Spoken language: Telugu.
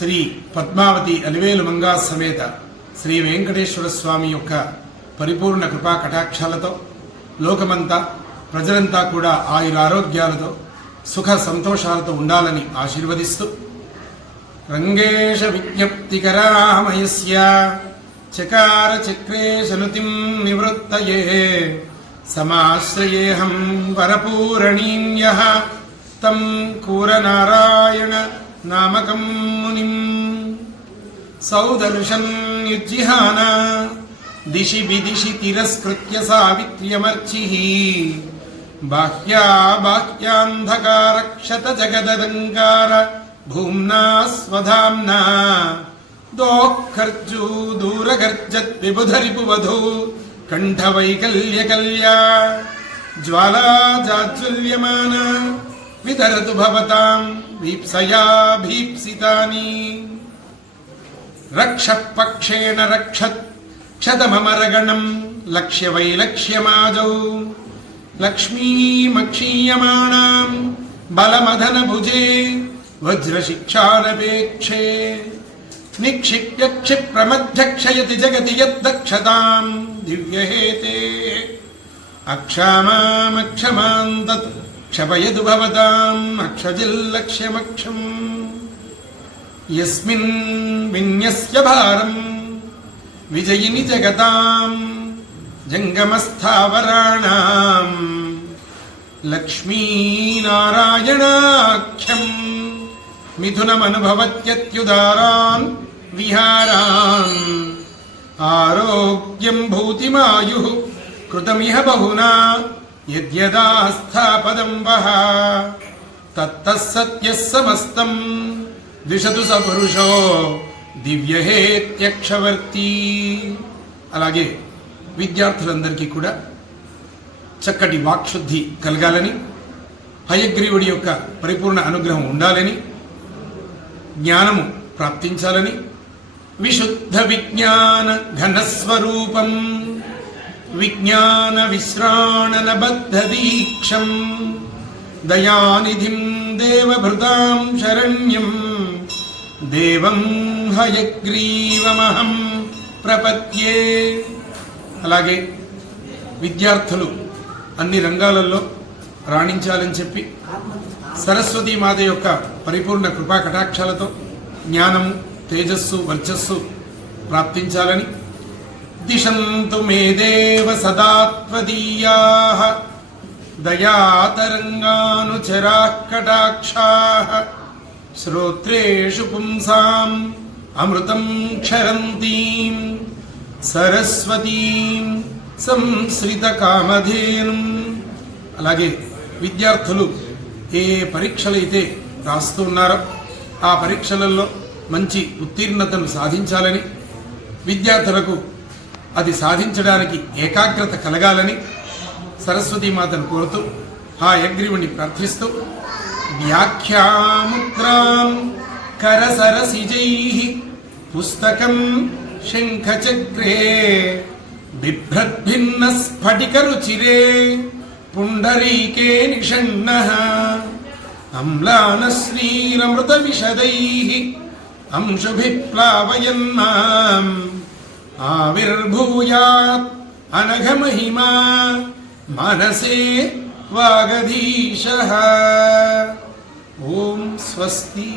శ్రీ పద్మావతి అలివేలు మంగా సమేత శ్రీ వెంకటేశ్వర స్వామి యొక్క పరిపూర్ణ కృపా కటాక్షాలతో లోకమంతా ప్రజలంతా కూడా ఆయురారోగ్యాలతో సుఖ సంతోషాలతో ఉండాలని ఆశీర్వదిస్తూ రంగేశ విజ్ఞప్తికరామయస్య చకార చక్రే శనుతిం నివృత్తయే సమాశ్రయేహం వరపూరణీం యః తం కూరనారాయణ నామకం మునిం సౌదర్శం నిర్జిహాన దిశి విదిశి తిరస్కృత్య సావిత్ర్యమర్చిః బాహ్యా బాహ్యాంధకారక్షత జగదలంకార భూమ్నా స్వధామ్నా దోఃఖర్జూ దూరగర్జత్ విబుధరిపువధూ కంఠవైకల్యకల్యా జ్వాలా జాజ్వల్యమాన విదరతు భవతాం వీప్సయా భీప్సితాని రక్షః పక్షేణ రక్షత్ క్షతమమరగణం లక్ష్యవైలక్ష్యమాజౌ లక్ష్మీమక్షీయమాణాం బలమదనభుజే వజ్రశిక్షానపేక్షే నిక్షిప్య క్షిప్రమధ్యక్షయతి జగతి యద్దక్షతాం దివ్యహేతే అక్షామామక్షమాం తత్ క్షపయతు భవతాం అక్షజిల్లక్ష్యమక్షం యస్మిన్ విన్యస్య భారం విజయిని జగతాం జంగమస్థావరాణాం లక్ష్మీనారాయణాఖ్యం మిథునమనుభవత్యత్యుదారాన్ విహారాన్ ఆరోగ్యం భూతిమాయుః కృతమిహ బహునా యద్యదాస్థాపదం వః తత్తః సత్యః సమస్తం ద్విషతు సపురుషో దివ్యహేత్యక్షవర్తి. అలాగే విద్యార్థులందరికీ కూడా చక్కటి వాక్శుద్ధి కలగాలని, హయగ్రీవుడి యొక్క పరిపూర్ణ అనుగ్రహం ఉండాలని, జ్ఞానము ప్రాప్తించాలని, విశుద్ధ విజ్ఞాన ఘనస్వరూపం విజ్ఞాన విశ్రాణన బద్ధ దీక్షం దయానిధిం దేవభృతాం శరణ్యం దేవం హయగ్రీవమహం ప్రపద్యే. అలాగే విద్యార్థులు అన్ని రంగాలలో రాణించాలని చెప్పి సరస్వతీ మాత యొక్క పరిపూర్ణ కృపా కటాక్షాలతో జ్ఞానము, తేజస్సు, వర్చస్సు ప్రాప్తించాలని, దిశంతు మే దేవ సదా త్వదీయాః దయాతరంగానుచరాః కటాక్షాః శ్రోత్రేషు పుంసాం అమృతం క్షరంతీం సరస్వతీం సంశ్రిత కామధేనుం. అలాగే విద్యార్థులు ఏ పరీక్షలైతే రాస్తూ ఉన్నారో ఆ పరీక్షలలో మంచి ఉత్తీర్ణతను సాధించాలని, విద్యార్థులకు అది సాధించడానికి ఏకాగ్రత కలగాలని సరస్వతీమాతను కోరుతూ హయగ్రీవుని ప్రార్థిస్తూ వ్యాఖ్యాముద్రాం కరసరసిజైః పుస్తకం శంఖచక్రే బిభ్రద్భిన్న స్ఫటికరుచిరే పుండరీకే నిషణ్ణః అమ్లానశ్రీరమృత విశదైః అంశుభిః ప్లావయన్ మాం ఆవిర్భూయాత్ అనఘమహిమా మనసే వాగధీశః. ఓం స్వస్తి.